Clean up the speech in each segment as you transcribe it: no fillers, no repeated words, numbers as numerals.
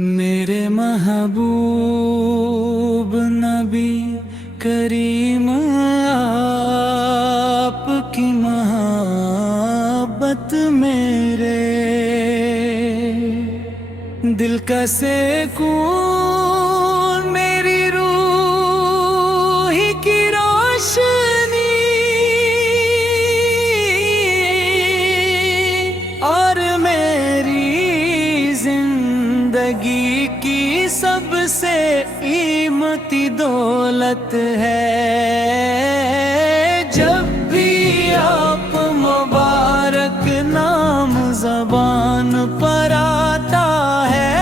میرے محبوب نبی کریم آپ کی محبت میرے دل کا سکون، میری روح کی روشنی اور میری زندگی کی سب سے قیمتی دولت ہے۔ جب بھی آپ مبارک نام زبان پر آتا ہے،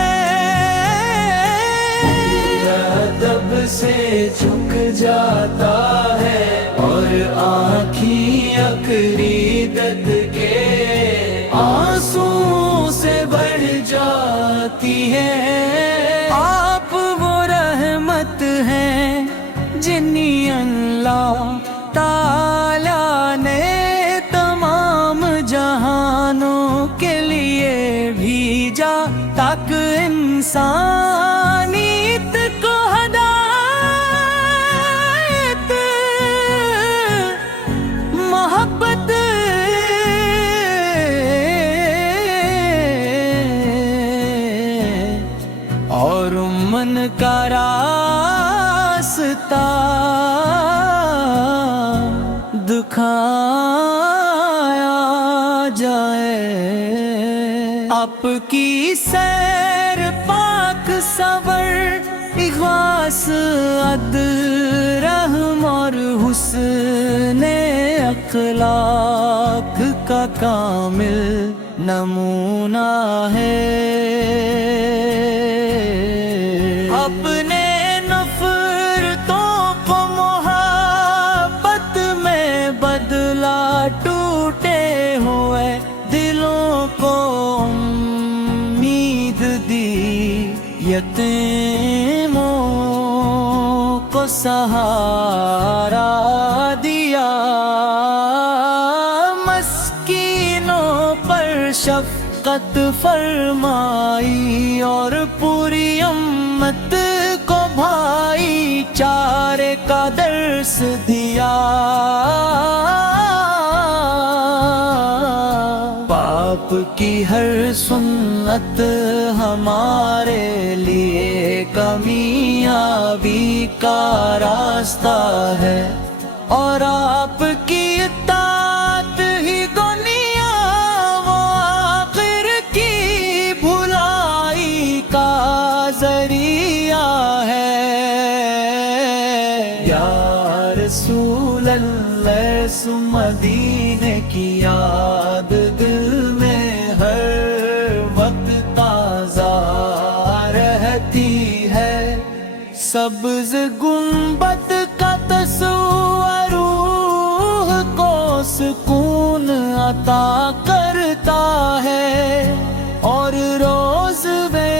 ادب سے جھک جاتا ہے اور آنکھیں عقیدت کے آنسو سے بڑھ جاتی ہے۔ آپ وہ رحمت ہیں جنہیں اللہ تعالیٰ نے تمام جہانوں کے لیے بھیجا، تاکہ انسانیت کو ہدایت، محبت اور امن کا راستہ دکھایا جائے۔ آپ کی سیر پاک صبر، اخلاص، عدل، رحم اور حسن اخلاق کا کامل نمونہ ہے۔ اپنے نفرتوں کو محبت میں بدلا، ٹوٹے ہوئے دلوں کو امید دی، یتیموں کو سہارا دیا، مسکینوں پر شفقت فرمائی اور پوری امت کو بھائی چارے کا درس دیا۔ باپ کی ہر سنت ہمارے لیے کامیابی کا راستہ ہے، اور آپ کی اطاعت ہی دنیا و آخر کی بھلائی کا ذریعہ ہے۔ یا رسول اللہ، مدینے کی یاد دل میں ہر وقت تازہ رہتی ہے۔ سبز گنبد کا تصور روح کو سکون عطا کرتا ہے، اور روز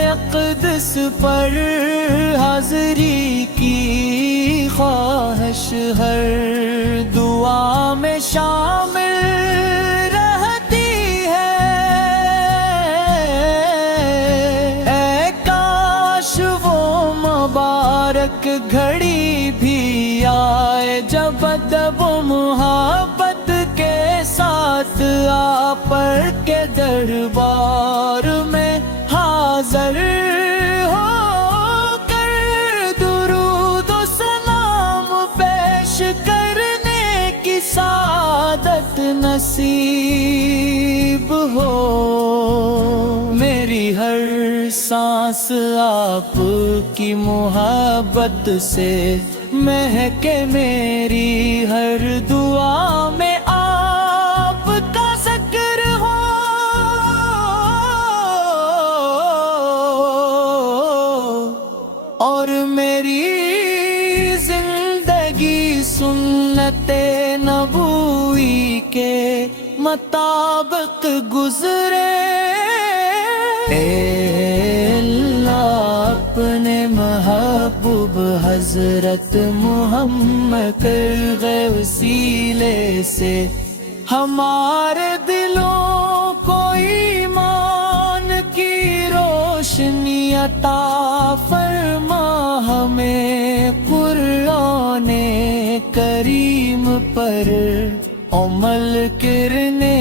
اقدس پر حاضری کی خواہش ہر دعا میں شامل رہتی ہے۔ اے کاش وہ مبارک گھڑی بھی آئے جب ادب و محبت کے ساتھ آپ کے دربار میں حاضر ہو کر درود و سلام پیش کرنے کی سعادت نصیب ہو۔ میری ہر سانس آپ کی محبت سے مہکے، میری ہر دعا میں آپ کا ذکر ہو، اور میری زندگی سنت نبوی کے مطابق گزرے۔ اے اللہ، اپنے محبوب حضرت محمد کے وسیلے سے ہمارے دلوں کو ایمان کی روشنی عطا فرما ہمیں قرآن کریم پر عمل کرنے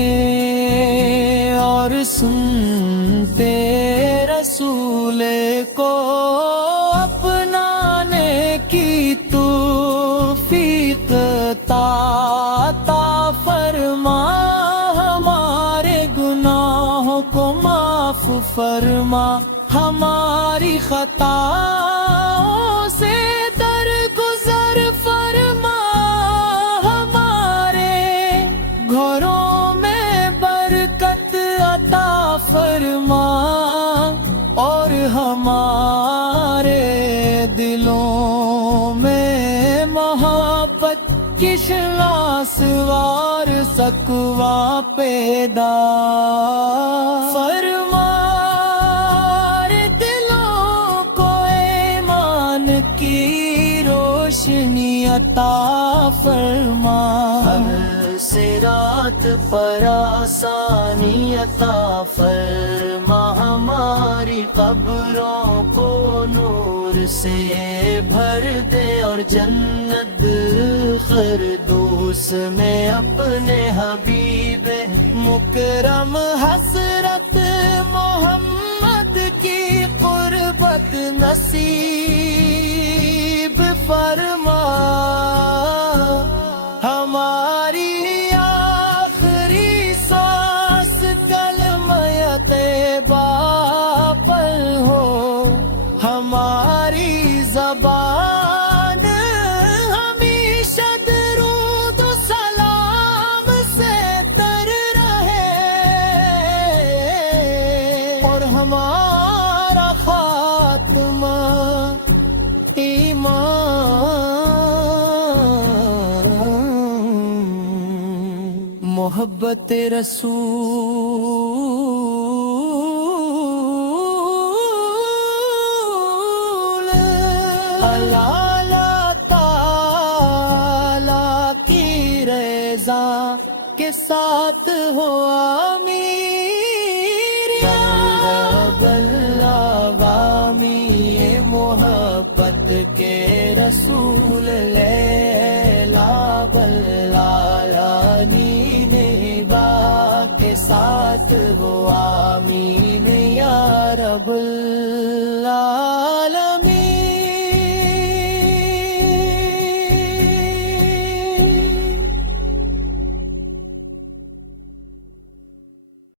اور سنتے رسول کو اپنانے کی توفیق عطا فرما، ہمارے گناہوں کو معاف فرما، ہماری خطاؤں سے درگزر فرما، ہمارے گھروں میں برکت عطا فرما اور ہمارے دلوں میں محبت کی شعلہ سوار سکوا پیدا فرما، دلوں کو ایمان کی روشنی عطا فرما، صراط پر آسانی عطا فرما، ہماری قبروں کو نور سے بھر دے اور جنت خردوس میں اپنے حبیب مکرم حضرت محمد کی قربت نصیب فرما، ہماری آخری سانس کلمہ طیبہ پر ہو، ہماری زبان ہمیشہ درود و سلام سے تر رہے اور ہمارا خاتمہ محبت رسول اللہ تعالی کی رضا کے ساتھ ہو آمین، رب العالمین محبت کے رسول لیلا بالعالمین کے ساتھ وہ